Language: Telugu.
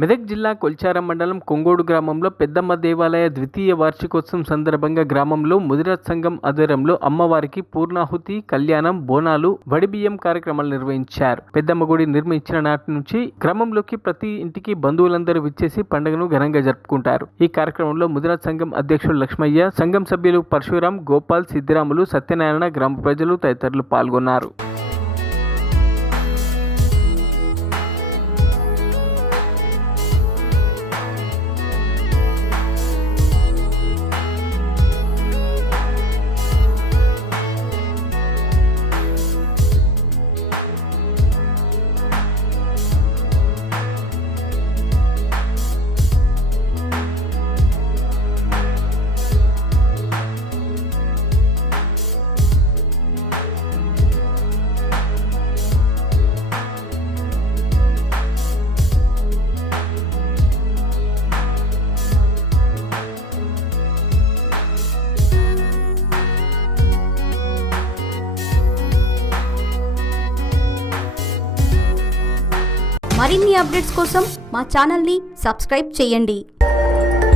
మెదక్ జిల్లా కొల్చారం మండలం కొంగోడు గ్రామంలో పెద్దమ్మ దేవాలయ ద్వితీయ వార్షికోత్సవం సందర్భంగా గ్రామంలో ముదిరాజ్ సంఘం ఆధ్వర్యంలో అమ్మవారికి పూర్ణాహుతి, కళ్యాణం, బోనాలు, వడిబియ్యం కార్యక్రమాలు నిర్వహించారు. పెద్దమ్మ గుడి నిర్మించిన నాటి నుంచి గ్రామంలోకి ప్రతి ఇంటికి బంధువులందరూ విచ్చేసి పండుగను ఘనంగా జరుపుకుంటారు. ఈ కార్యక్రమంలో ముదిరాజ్ సంఘం అధ్యక్షుడు లక్ష్మయ్య, సంఘం సభ్యులు పరశురాం, గోపాల్, సిద్ధిరాములు, సత్యనారాయణ, గ్రామ ప్రజలు తదితరులు పాల్గొన్నారు. మరిన్ని అప్డేట్స్ కోసం మా ఛానల్ని సబ్స్క్రైబ్ చేయండి.